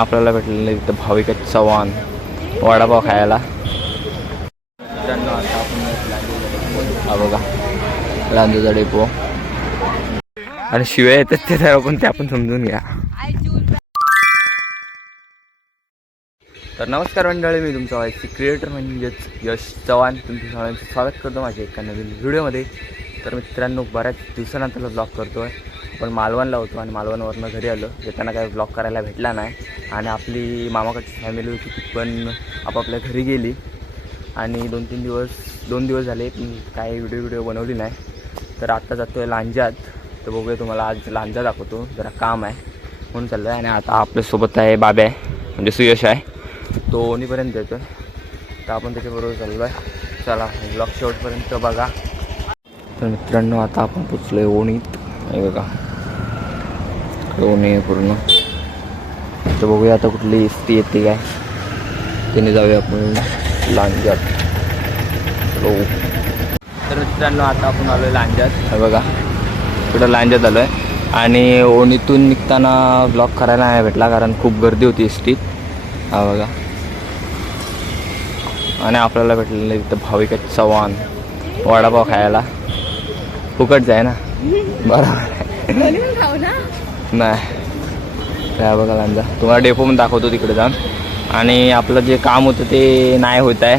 आपल्याला भेटलेलं इथं भाविका चव्हाण वडापाव खायला. आता आपण हा बघा लांजूचा डेपो आणि शिवाय येतात ते तर आपण समजून घ्या. तर नमस्कार मंडळी, मी तुमचा वाईसी क्रिएटर म्हणजेच यश चव्हाण. तुमच्या सगळ्यांचं स्वागत करतो माझ्या एका नवीन व्हिडिओमध्ये. तर मित्रांनो, बऱ्याच दिवसानंतर ब्लॉग करतो आहे. पण मालवणला होतो आणि मालवणवरनं घरी आलो. येताना काही ब्लॉग करायला भेटला नाही आणि आपली मामाकडची फॅमिली होती ती पण आपापल्या घरी गेली आणि दोन दिवस झाले काही व्हिडिओ बनवली नाही. तर आत्ता जातो आहे लांजात. तर बघूया, तुम्हाला आज लांजा दाखवतो. जरा काम आहे म्हणून चाललं आहे. आणि आता आपल्यासोबत आहे बाब्या म्हणजे सुयश आहे, तो ओणीपर्यंत येतो आहे. तर आपण त्याच्याबरोबर चाललो आहे. चला ब्लॉग शेवटपर्यंत बघा. तर मित्रांनो, आता आपण पोचलो आहे ओणीत. हे बघा ओणी आहे पूर्ण. तर बघूया आता कुठली एसटी येते काय, त्याने जाऊया आपण लांजात. तर मित्रांनो, आता आपण आलो आहे लांजात. हे बघा इकडं लांजात आलो आहे आणि ओणीतून निघताना ब्लॉग करायला नाही भेटला कारण खूप गर्दी होती एसटीत. हा बघा, आणि आपल्याला भेटलेलं इथं भाविका चव्हाण वडापाव खायला. फुकटच आहे ना, बरोबर नाही. काय बघा लांजा, तुम्हाला डेपो पण दाखवतो तिकडे जाऊन. आणि आपलं जे काम होतं ते नाही होत आहे,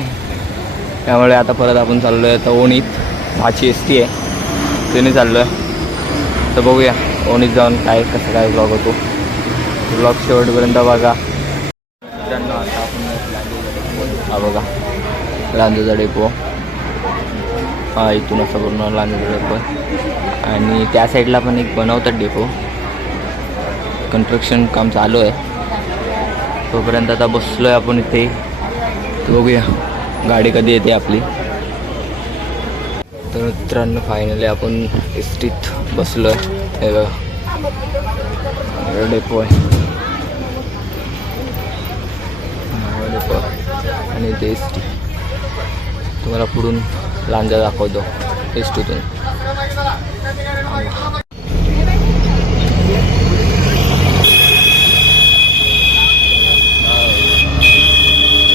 त्यामुळे आता परत आपण चाललो आहे. आता ओणीत 5ची एसटी आहे, त्याने चाललो आहे. तर बघूया ओणीत जाऊन कसं काय ब्लॉग होतो. ब्लॉग शेवटपर्यंत बघा. मित्रांनो, आता आपण हा बघा लांजाचा डेपो. हा इथून असं पूर्ण लांजाचा डेपो आहे आणि त्या साईडला पण एक बनवतात डेपो. कन्स्ट्रक्शन काम चालू आहे. तोपर्यंत आता बसलो आहे आपण इथे. बघूया गाडी कधी येते आपली. तर मित्रांनो, फायनली आपण एसटीत बसलो आहे. हे बघा डेपो आहे डेपो आणि ते एसटी. तुम्हाला पुढून लांजा दाखवतो एसटीतून.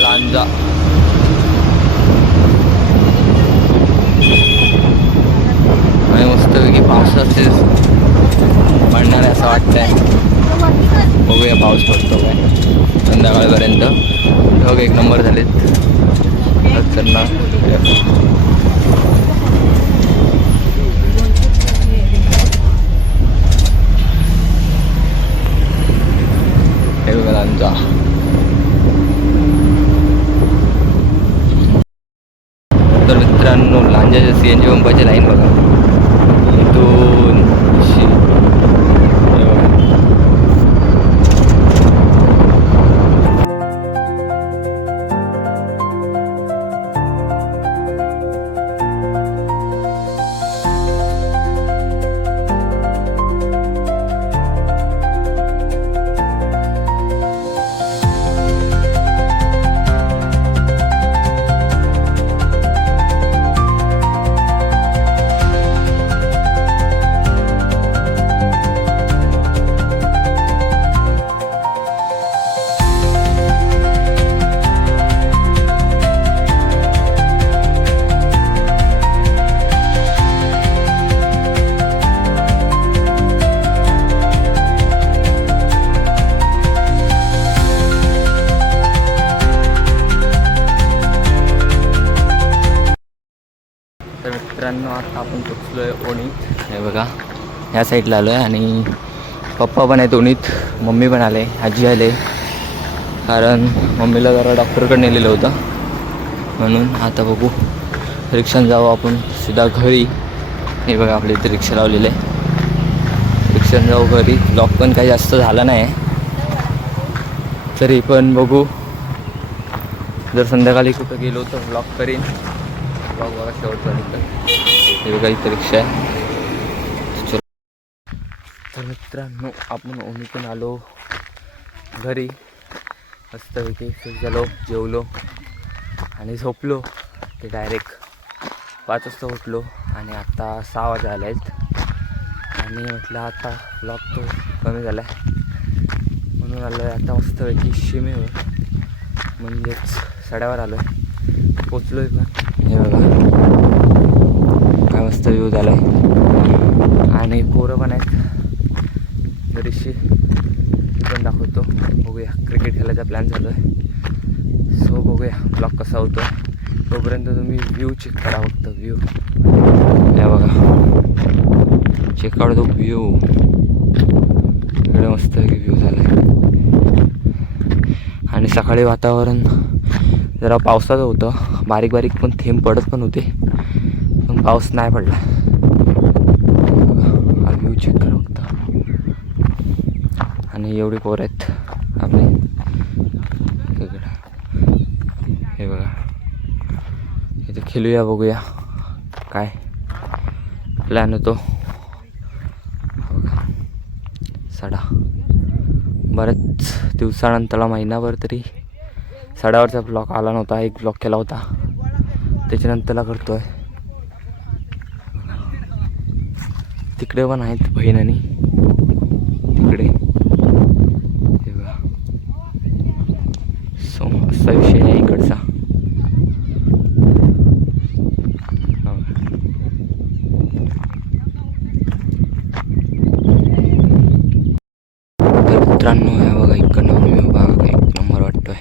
लांजा आणि मस्तपैकी पावसाचे पडणार आहे असं वाटतंय. बघूया पाऊस पडतो काय संध्याकाळपर्यंत. ढग एक नंबर झालेत. खतरनाक. हे बघा लांजा. तर मित्रांनो, लांजाच्या CNG पंपाची लाईन बघा. इथून मित्रांनो, आता आपण पोचलो आहे ओणीत. हे बघा ह्या साईडला आलो आहे आणि पप्पा पण आहेत ओणीत, मम्मी पण आले, आजी आले. कारण मम्मीला जरा डॉक्टरकडे नेलेलं होतं म्हणून. आता बघू रिक्षाने जाऊ आपण सीधा घरी. हे बघा आपल्या इथे रिक्षा लावलेलं आहे, रिक्षाने जाऊ घरी. ब्लॉग पण काही जास्त झाला नाही तरी पण बघू, जर संध्याकाळी कुठं गेलो तर ब्लॉग करीन. ब्लॉग बघा शेवटपर्यंत. हे बघा इथं रिक्षा आहे. चलो. तर मित्रांनो, आपण ओणीतून आलो घरी. मस्तपैकी फ्रेश झालो, जेवलो आणि झोपलो. ते डायरेक्ट 5 वाजता उठलो आणि आता 6 वाजता आले आहेत. आणि म्हटलं आता ब्लॉग तो कमी झाला आहे म्हणून इकडून आलो आहे आता मस्तपैकी शिमेवर, म्हणजेच सड्यावर आलो आहे, पोचलो आहे पण. हे बघा काय मस्त व्ह्यू झाला आहे आणि पोरं पण आहेत बरीचशी, ती पण दाखवतो. बघूया, क्रिकेट खेळायचा प्लॅन चालू आहे. सो बघूया ब्लॉग कसा होतो. तोपर्यंत तुम्ही व्ह्यू चेक करा फक्त. व्ह्यू या बघा, चेक आउट द व्ह्यू. इकडे मस्त व्ह्यू झाला आहे. आणि सकाळी वातावरण जरा पावसाचं होतं, बारीक बारीक पण थेंब पडत पण होते, पण पाऊस नाही पडला. हा व्ह्यू चेक करा फक्त. आणि एवढी पोरं आहेत आपले इकडं. हे बघा, इथे खेळूया, बघूया काय प्लॅन होतो. बघा सडा, बऱ्याच दिवसानंतर, महिनाभर तरी सडावरचा ब्लॉग आला नव्हता. एक ब्लॉग केला होता, त्याच्यानंतरला करतो आहे. तिकडे पण आहेत बहीण आणि तिकडे. हे बघा, सो असा विषय आहे इकडचा. तर मित्रांनो या बघा, इकडनं मी बघा एक नंबर वाटतोय.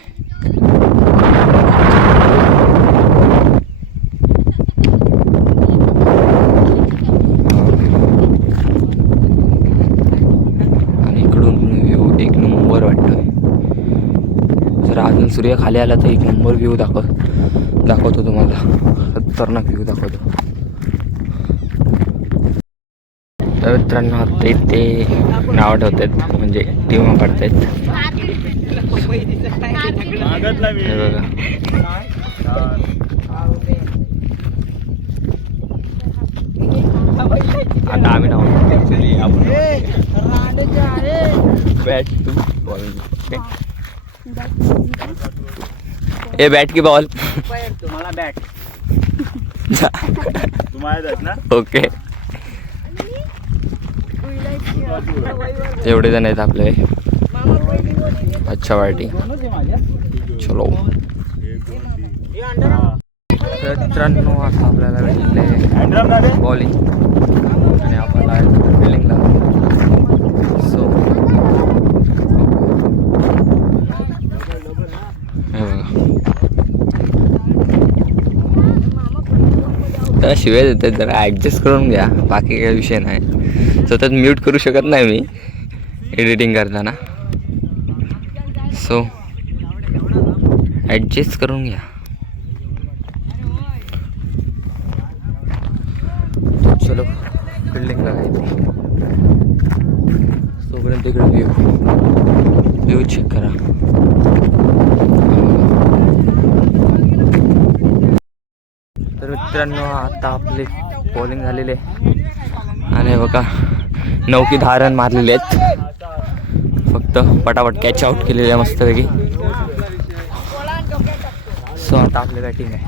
आणि इकडून व्ह्यू एक नंबर वाटतोय. जर अजून सूर्य खाली आला तर एक नंबर व्ह्यू दाखवतो तुम्हाला. खतरनाक व्ह्यू दाखवतो. तर मित्रांनो आता इथे नाव ठेवतात, म्हणजे टीमा काढतायत. हे बघा, आता आम्ही नाव बॅट टू बॉल. ए बॅट की बॉल, तुम्हाला बॅट तुम्हाला ना. ओके, एवढे जण आहेत आपले. अच्छा पार्टी, चलो. तर मित्रांनो आता आपल्याला भेटले बॉलिंग आणि आपल्याला फिल्डिंगला. सो हे बघा, तर शिवाय देतात, जरा ॲडजस्ट करून घ्या, बाकी काही विषय नाही. सतत म्यूट करू शकत नाही मी एडिटिंग करताना, सो ॲडजस्ट करून घ्या. चलो फिल्डिंगला जायचं. तोपर्यंत इकडे व्ह्यू चेक करा. तर मित्रांनो आता आपले बॉलिंग झालेले आणि बघा 9 की 10 रन मारलेले आहेत. फक्त पटापट कॅच आउट केलेले आहे मस्तपैकी. सो आता आपली बॅटिंग आहे.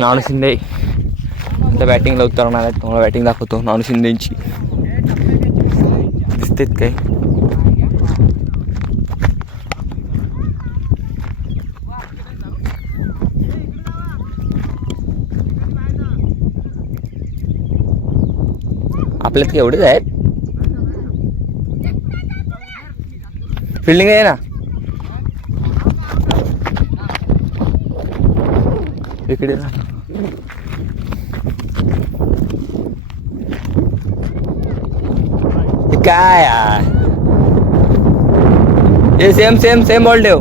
नानू शिंदे आता बॅटिंगला उतरणार आहेत. तुम्हाला बॅटिंग दाखवतो नानू शिंदेची. दिसतेत काय? आपल्यात एवढेच आहेत. फिल्डिंग आहे ना इकडे. काय यार, हे सेम बॉल ठेव.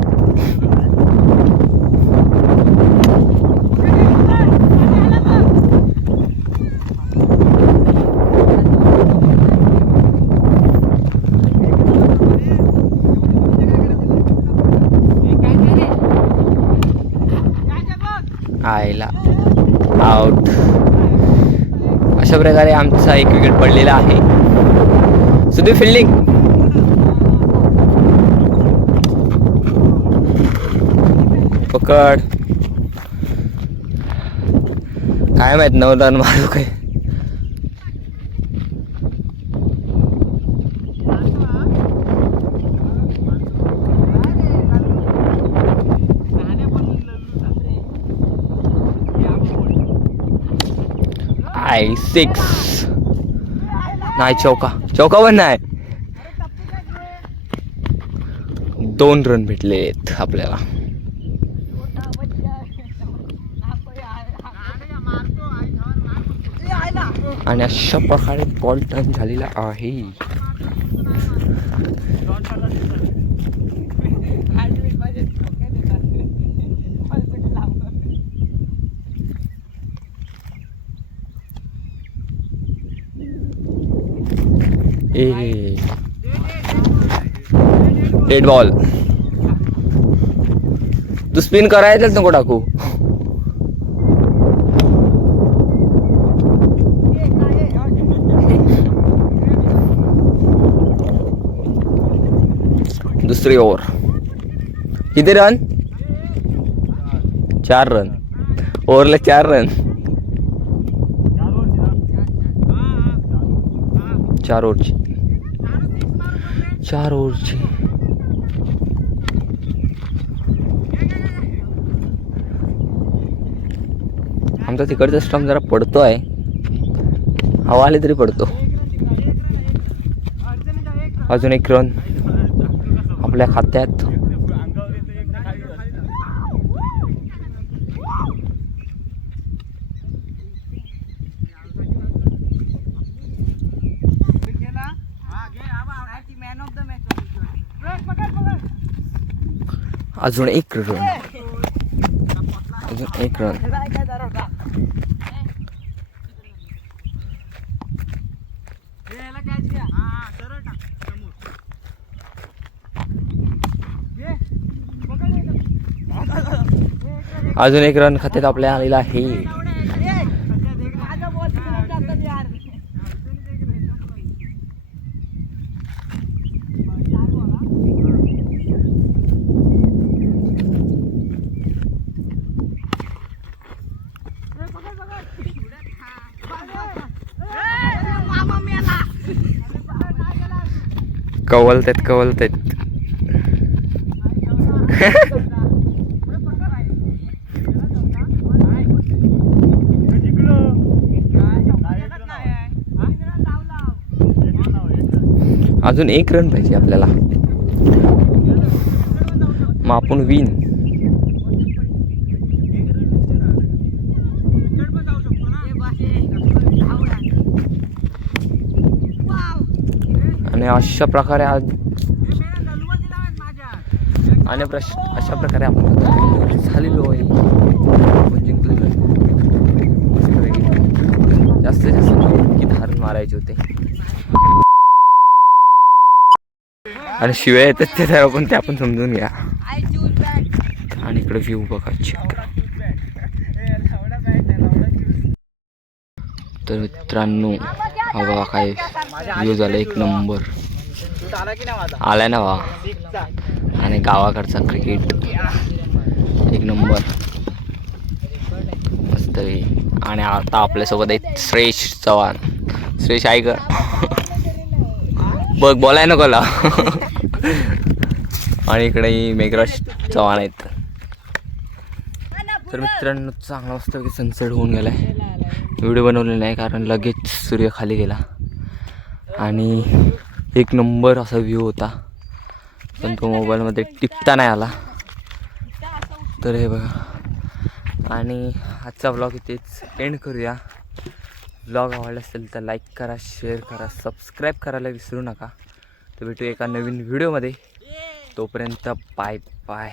आयला आउट. अशा प्रकारे आमचा एक विकेट पडलेला आहे. सुधी फिल्डिंग. पकड. काय माहित 9 रन मारू काय. नाही 6 नाही, चौका पण नाही. 2 रन भेटलेत आपल्याला. आणि अशा प्रकारे बॉल टर्न झालेला आहे. Dead ball. तू स्पिन करायचंच नको टाकू. दुसरी ओव्हर. किती रन? 4 रन. ओव्हरला 4 रन. 4 ओव्हरची. आमचा तिकडचा स्टंप जरा पडतोय. हवा आली तरी पडतो. अजून 1 रन आपल्या खात्यात. अजून 1 रन. अजून 1 रन खात्यात आपल्या आलेला आहे. कवलतेत. अजून 1 रन पाहिजे आपल्याला. मग आपण विन. आणि अशा प्रकारे अशा प्रकारे आपण झालेलो आहे. आपण जिंकलेलो आहे. जास्तीत जास्त की धारण मारायचे होते. आणि शिवाय येतात ते तर आपण समजून घ्या. आणि इकडे व्ह्यू बघा, चेक. तर मित्रांनो, हा बघा काय व्ह्यू झाला. 1 नंबर आलाय ना बा. आणि गावाकडचा क्रिकेट 1 नंबर मस्त आहे. आणि आता आपल्यासोबत आहे श्रेष चव्हाण. श्रेष आहे का? बघ, बोलाय नको ला. आणि इकडे मेघराज चव्हाण आहेत. तर मित्रांनो, चांगला मस्तपैकी सनसेट होऊन गेलाय. व्हिडिओ बनवले नाही कारण लगेच सूर्य खाली गेला. आणि 1 नंबर असा व्ह्यू होता, पण तो मोबाईलमध्ये टिपता नाही आला. तर हे बघा. आणि आजचा व्लॉग इथेच एंड करूया. व्लॉग आवडला असेल तर लाईक करा, शेअर करा, सबस्क्राईब करायला विसरू नका. तर भेटू एका नवीन व्हिडिओमध्ये. तोपर्यंत बाय बाय.